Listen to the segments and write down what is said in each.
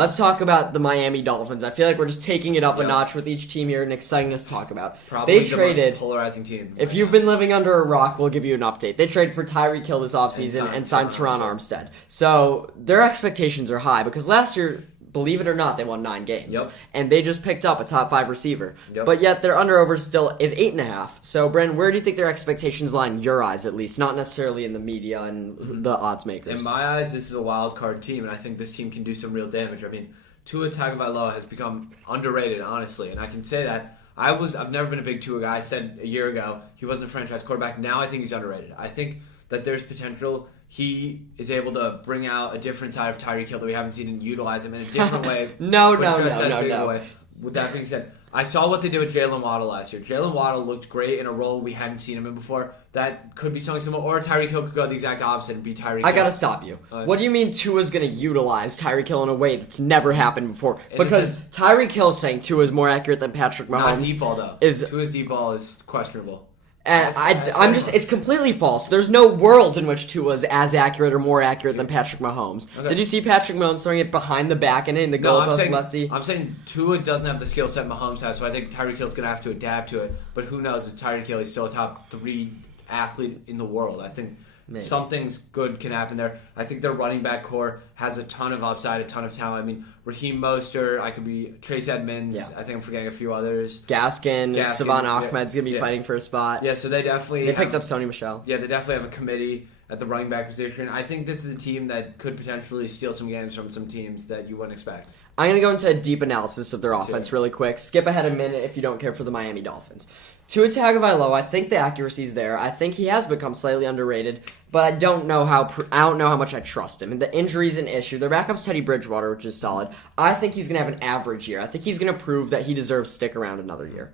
let's talk about the Miami Dolphins. I feel like we're just taking it up a Yep. notch with each team here and exciting us to talk about. Probably They the traded. most polarizing team. If you've been living under a rock, we'll give you an update. They traded for Tyreek Hill this offseason and signed Teron Armstead. So their expectations are high because last year, believe it or not, they won 9 games. Yep. And they just picked up a top 5 receiver. Yep. But yet their under-over still is 8.5. So, Bren, where do you think their expectations lie in your eyes, at least? Not necessarily in the media and the odds makers. In my eyes, this is a wild card team, and I think this team can do some real damage. I mean, Tua Tagovailoa has become underrated, honestly, and I can say that. I've never been a big Tua guy. I said a year ago he wasn't a franchise quarterback. Now I think he's underrated. I think that there's potential. He is able to bring out a different side of Tyreek Hill that we haven't seen and utilize him in a different way. No. Way. With that being said, I saw what they did with Jaylen Waddle last year. Jaylen Waddle looked great in a role we hadn't seen him in before. That could be something similar. Or Tyreek Hill could go the exact opposite and be Tyreek Hill. I gotta stop you. What do you mean Tua's gonna utilize Tyreek Hill in a way that's never happened before? Because Tyreek Hill's saying Tua's more accurate than Patrick Mahomes. Not deep ball, though. Tua's deep ball is questionable. And it's completely false. There's no world in which Tua's as accurate or more accurate than Patrick Mahomes. Okay. Did you see Patrick Mahomes throwing it behind the back and in the goalpost lefty? I'm saying Tua doesn't have the skill set Mahomes has, so I think Tyreek Hill's going to have to adapt to it. But who knows? Is Tyreek Hill, he's still a top 3 athlete in the world. I think something's good can happen there. I think their running back core has a ton of upside, a ton of talent. I mean, Raheem Mostert, I could be Trace Edmonds. Yeah. I think I'm forgetting a few others. Gaskin Savon Ahmed's going to be fighting for a spot. Yeah, so they picked up Sony Michel. Yeah, they definitely have a committee at the running back position. I think this is a team that could potentially steal some games from some teams that you wouldn't expect. I'm going to go into a deep analysis of their offense really quick. Skip ahead a minute if you don't care for the Miami Dolphins. Tua Tagovailoa, I think the accuracy's there. I think he has become slightly underrated, but I don't know how much I trust him. And the injury's an issue. Their backup's Teddy Bridgewater, which is solid. I think he's going to have an average year. I think he's going to prove that he deserves to stick around another year.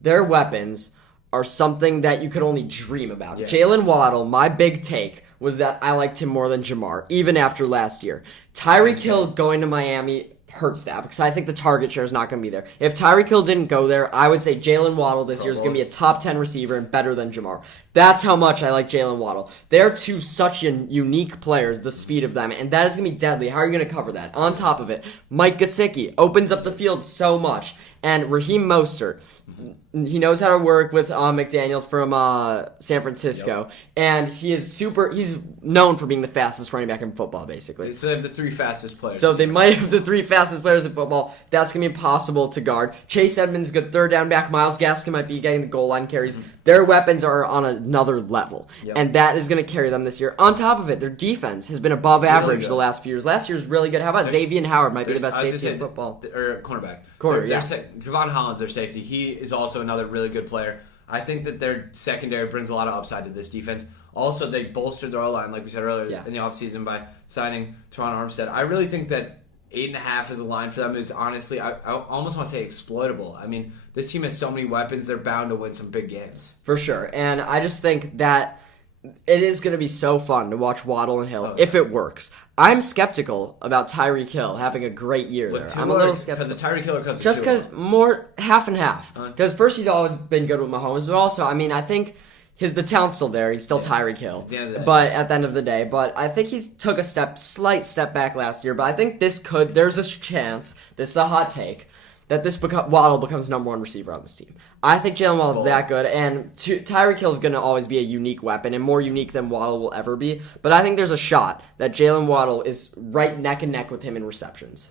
Their weapons are something that you could only dream about. Yeah. Jaylen Waddle, my big take was that I liked him more than Jamar, even after last year. Tyreek Hill going to Miami hurts that because I think the target share is not going to be there. If Tyreek Hill didn't go there, I would say Jaylen Waddle this year is going to be a top 10 receiver and better than Jamar. That's how much I like Jaylen Waddle. They're two such unique players, the speed of them, and that is going to be deadly. How are you going to cover that? On top of it, Mike Gesicki opens up the field so much. And Raheem Mostert, he knows how to work with McDaniels from San Francisco, and he's known for being the fastest running back in football, basically. So they have the 3 fastest players. So they might have the 3 fastest players in football. That's going to be impossible to guard. Chase Edmonds, good third down back. Myles Gaskin might be getting the goal line carries. Mm-hmm. Their weapons are on another level, and that is going to carry them this year. On top of it, their defense has been above average the last few years. Last year's really good. How about Xavier Howard might be the best safety in football? Or cornerback. Javon Holland's their safety. He is also another really good player. I think that their secondary brings a lot of upside to this defense. Also, they bolstered their O-line, like we said earlier, in the offseason by signing Teron Armstead. I really think that 8.5 as a line for them is honestly, I almost want to say exploitable. I mean, this team has so many weapons, they're bound to win some big games. For sure. And I just think that it is going to be so fun to watch Waddle and Hill if it works. I'm skeptical about Tyreek Hill having a great year there. I'm a little skeptical. Because of Tyreek Hill or because of Just because more half and half. Because first he's always been good with Mahomes, but also, I mean, I think the talent's still there. He's still Tyreek Hill. At the end of the day. But I think he's took a slight step back last year. But I think there's a chance, this is a hot take, that Waddle becomes number 1 receiver on this team. I think Jaylen Waddle's that good, and Tyreek Hill's going to always be a unique weapon, and more unique than Waddle will ever be. But I think there's a shot that Jaylen Waddle is right neck and neck with him in receptions.